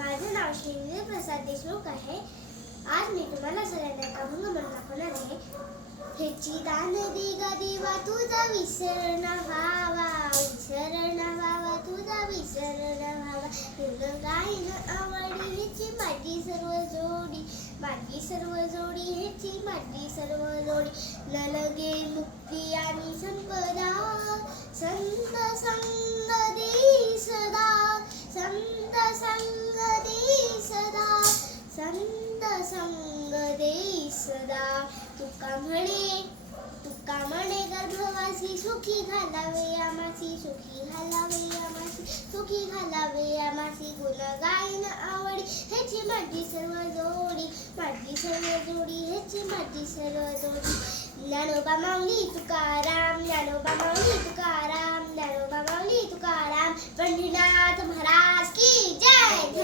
माझं नाव श्रीनिधी प्रसाद देशमुख आहे. आज मी तुम्हाला सगळ्यांना एक अभंग म्हणून दाखवणार आहे. ह्याची दान दिगा देवा तुझा विसरण व्हावा, विसरण व्हावा, तुझा विसरण व्हावा. तुला गाईन आवडी ह्याची माझी सर्व जोडी, माझी सर्व जोडी, ह्याची माझी सर्व जोडी. न लगे मुक्ती आणि संपदा, संत संग दे सदा, संत संग दे सदा, संत संग दे सदा. तुका म्हणे गर्भवासी सुखी घालावे आमासी, सुखी घालावे आमासी, सुखी घालावे आमासी. गुण गायन आवडी ह्याची माझी सर्व जोडी, माझी सर्व जोडी, ह्याची माझी सर्व जोडी. ज्ञानोबा माऊली तुकाराम, ज्ञानोबा माऊली तुकाराम, ज्ञानोबा माऊली तुकाराम. पंढरीनाथ महाराज की जय.